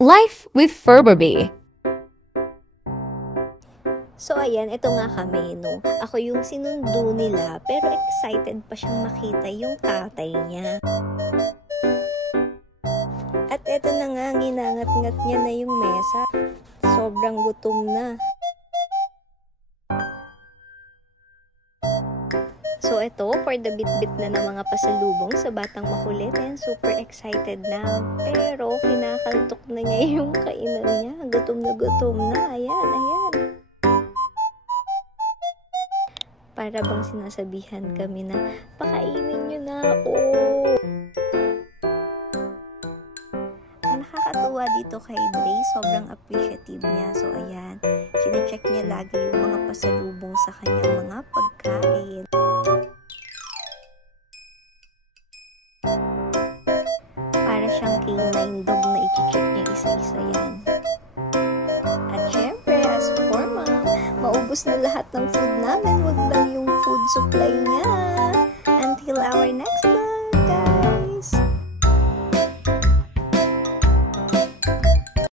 Life with Fur Baby. So ayan, ito nga kami, no? Ako yung sinundo nila, pero excited pa siyang makita yung tatay niya. At ito na nga, ginangat-ngat niya na yung mesa. Sobrang gutom na. So ito, for the bit-bit na ng mga pasalubong sa batang makulit. Ayan, super excited na. Pero kinakaltok na niya yung kainan niya. Gutom na. Ayan. Para bang sinasabihan kami na, pakainin niyo na ako. Ang nakakatuwa dito kay Dre, sobrang appreciative niya. So ayan, kine-check niya lagi yung mga pasalubong sa kanyang mga pagkain. Para siyang canine dog na i-check niya isa-isa yan. At syempre, as for mom, maubos na lahat ng food namin. Wag lang yung food supply